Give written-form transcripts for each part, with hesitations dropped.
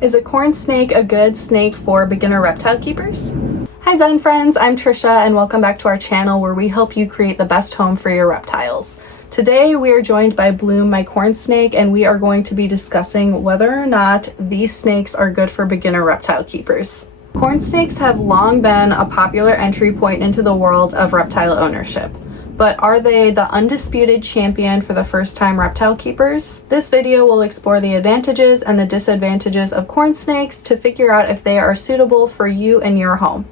Is a corn snake a good snake for beginner reptile keepers? Hi Zen friends, I'm Trisha and welcome back to our channel where we help you create the best home for your reptiles. Today we are joined by Bloom, my corn snake, and we are going to be discussing whether or not these snakes are good for beginner reptile keepers. Corn snakes have long been a popular entry point into the world of reptile ownership. But are they the undisputed champion for the first-time reptile keepers? This video will explore the advantages and the disadvantages of corn snakes to figure out if they are suitable for you and your home.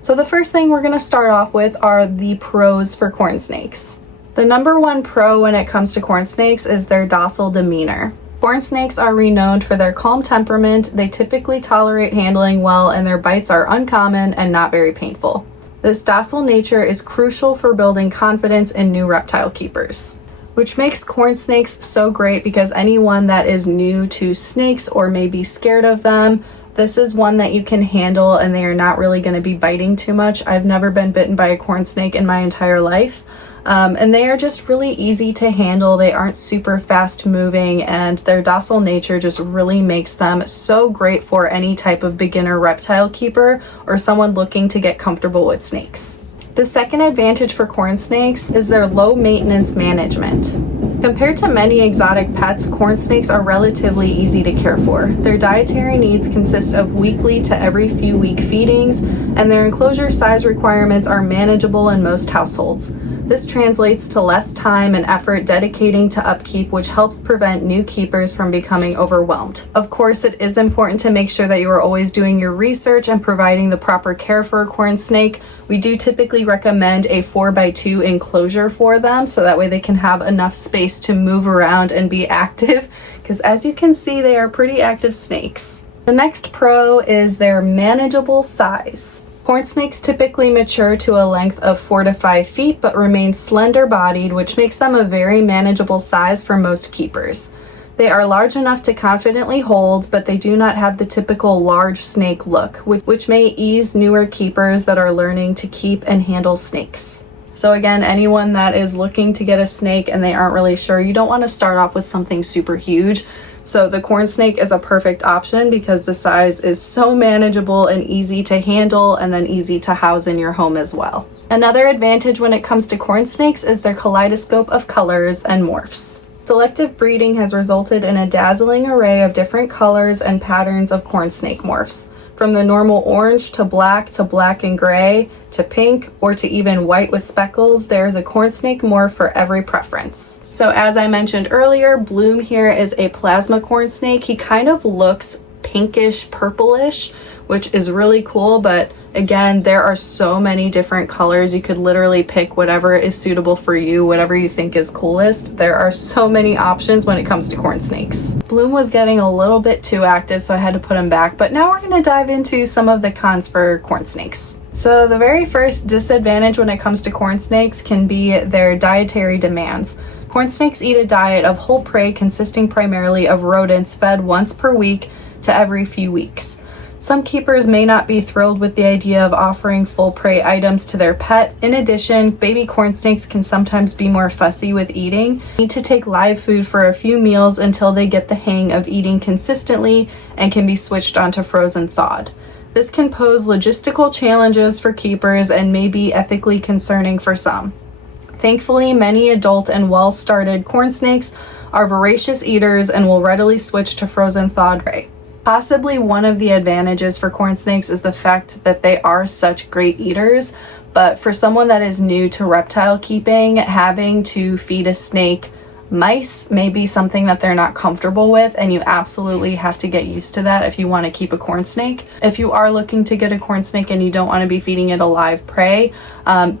So the first thing we're going to start off with are the pros for corn snakes. The number one pro when it comes to corn snakes is their docile demeanor. Corn snakes are renowned for their calm temperament, they typically tolerate handling well, and their bites are uncommon and not very painful. This docile nature is crucial for building confidence in new reptile keepers, which makes corn snakes so great because anyone that is new to snakes or may be scared of them, this is one that you can handle and they are not really going to be biting too much. I've never been bitten by a corn snake in my entire life. And they are just really easy to handle. They aren't super fast moving and their docile nature just really makes them so great for any type of beginner reptile keeper or someone looking to get comfortable with snakes. The second advantage for corn snakes is their low maintenance management. Compared to many exotic pets, corn snakes are relatively easy to care for. Their dietary needs consist of weekly to every few week feedings, and their enclosure size requirements are manageable in most households. This translates to less time and effort dedicating to upkeep, which helps prevent new keepers from becoming overwhelmed. Of course, it is important to make sure that you are always doing your research and providing the proper care for a corn snake. We do typically recommend a 4x2 enclosure for them, so that way they can have enough space to move around and be active, because as you can see, they are pretty active snakes. The next pro is their manageable size. Corn snakes typically mature to a length of 4 to 5 feet but remain slender-bodied, which makes them a very manageable size for most keepers. They are large enough to confidently hold, but they do not have the typical large snake look, which may ease newer keepers that are learning to keep and handle snakes. So again, anyone that is looking to get a snake and they aren't really sure, you don't want to start off with something super huge. So the corn snake is a perfect option because the size is so manageable and easy to handle and then easy to house in your home as well. Another advantage when it comes to corn snakes is their kaleidoscope of colors and morphs. Selective breeding has resulted in a dazzling array of different colors and patterns of corn snake morphs. From the normal orange to black and gray, to pink, or to even white with speckles, there is a corn snake morph for every preference. So as I mentioned earlier, Bloom here is a plasma corn snake. He kind of looks pinkish, purplish, which is really cool, but again, there are so many different colors. You could literally pick whatever is suitable for you, whatever you think is coolest. There are so many options when it comes to corn snakes. Bloom was getting a little bit too active, so I had to put him back, but now we're going to dive into some of the cons for corn snakes. So the very first disadvantage when it comes to corn snakes can be their dietary demands. Corn snakes eat a diet of whole prey consisting primarily of rodents fed once per week to every few weeks. Some keepers may not be thrilled with the idea of offering full prey items to their pet. In addition, baby corn snakes can sometimes be more fussy with eating. They need to take live food for a few meals until they get the hang of eating consistently and can be switched onto frozen thawed. This can pose logistical challenges for keepers and may be ethically concerning for some. Thankfully, many adult and well-started corn snakes are voracious eaters and will readily switch to frozen thawed prey. Possibly one of the advantages for corn snakes is the fact that they are such great eaters, but for someone that is new to reptile keeping, having to feed a snake mice may be something that they're not comfortable with, and you absolutely have to get used to that if you want to keep a corn snake. If you are looking to get a corn snake and you don't want to be feeding it a live prey,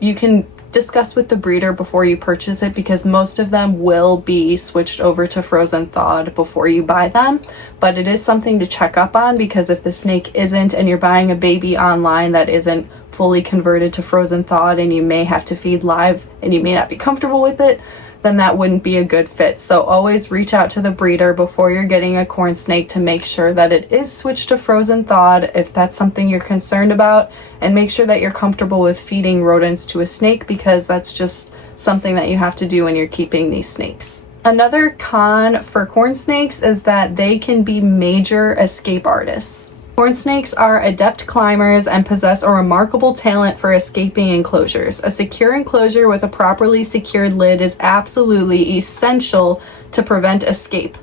you can discuss with the breeder before you purchase it, because most of them will be switched over to frozen thawed before you buy them. But it is something to check up on, because if the snake isn't and you're buying a baby online that isn't fully converted to frozen thawed and you may have to feed live and you may not be comfortable with it, then that wouldn't be a good fit. So always reach out to the breeder before you're getting a corn snake to make sure that it is switched to frozen thawed if that's something you're concerned about, and make sure that you're comfortable with feeding rodents to a snake, because that's just something that you have to do when you're keeping these snakes. Another con for corn snakes is that they can be major escape artists. Corn snakes are adept climbers and possess a remarkable talent for escaping enclosures. A secure enclosure with a properly secured lid is absolutely essential to prevent escape.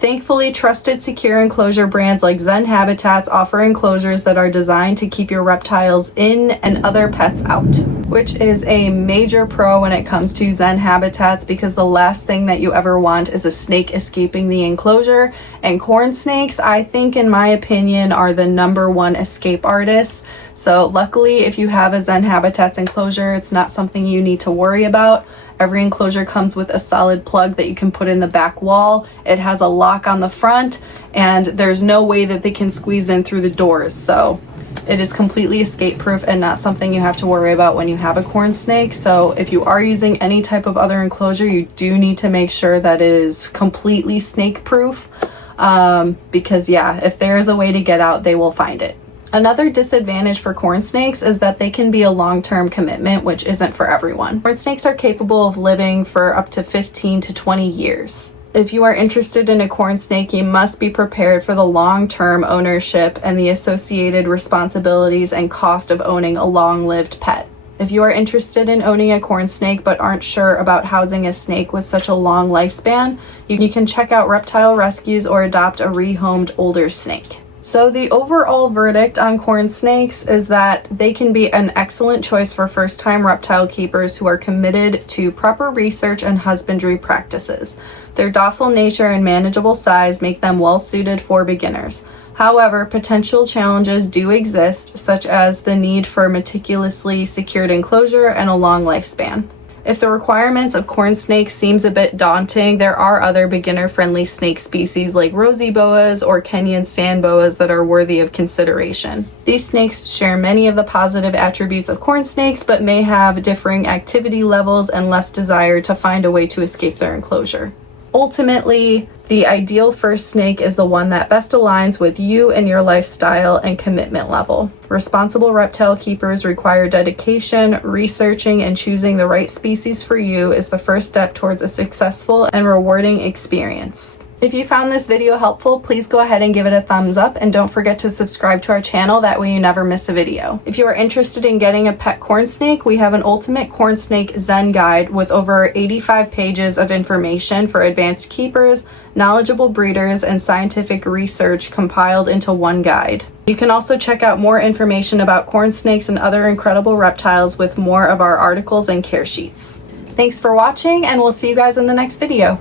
Thankfully, trusted secure enclosure brands like Zen Habitats offer enclosures that are designed to keep your reptiles in and other pets out, which is a major pro when it comes to Zen Habitats, because the last thing that you ever want is a snake escaping the enclosure. And corn snakes, I think, in my opinion, are the #1 escape artists. So luckily, if you have a Zen Habitats enclosure, it's not something you need to worry about. Every enclosure comes with a solid plug that you can put in the back wall. It has a lock on the front, and there's no way that they can squeeze in through the doors. So it is completely escape proof and not something you have to worry about when you have a corn snake. So if you are using any type of other enclosure, you do need to make sure that it is completely snake proof, because yeah, if there is a way to get out, they will find it. Another disadvantage for corn snakes is that they can be a long-term commitment, which isn't for everyone. Corn snakes are capable of living for up to 15 to 20 years. If you are interested in a corn snake, you must be prepared for the long-term ownership and the associated responsibilities and cost of owning a long-lived pet. If you are interested in owning a corn snake but aren't sure about housing a snake with such a long lifespan, you can check out Reptile Rescues or adopt a rehomed older snake. So the overall verdict on corn snakes is that they can be an excellent choice for first-time reptile keepers who are committed to proper research and husbandry practices. Their docile nature and manageable size make them well-suited for beginners. However, potential challenges do exist, such as the need for meticulously secured enclosure and a long lifespan. If the requirements of corn snakes seems a bit daunting, there are other beginner-friendly snake species like rosy boas or Kenyan sand boas that are worthy of consideration. These snakes share many of the positive attributes of corn snakes, but may have differing activity levels and less desire to find a way to escape their enclosure. Ultimately, the ideal first snake is the one that best aligns with you and your lifestyle and commitment level. Responsible reptile keepers require dedication. Researching and choosing the right species for you is the first step towards a successful and rewarding experience. If you found this video helpful, please go ahead and give it a thumbs up, and don't forget to subscribe to our channel, that way you never miss a video. If you are interested in getting a pet corn snake, we have an ultimate corn snake Zen guide with over 85 pages of information for advanced keepers, knowledgeable breeders, and scientific research compiled into one guide. You can also check out more information about corn snakes and other incredible reptiles with more of our articles and care sheets. Thanks for watching, and we'll see you guys in the next video.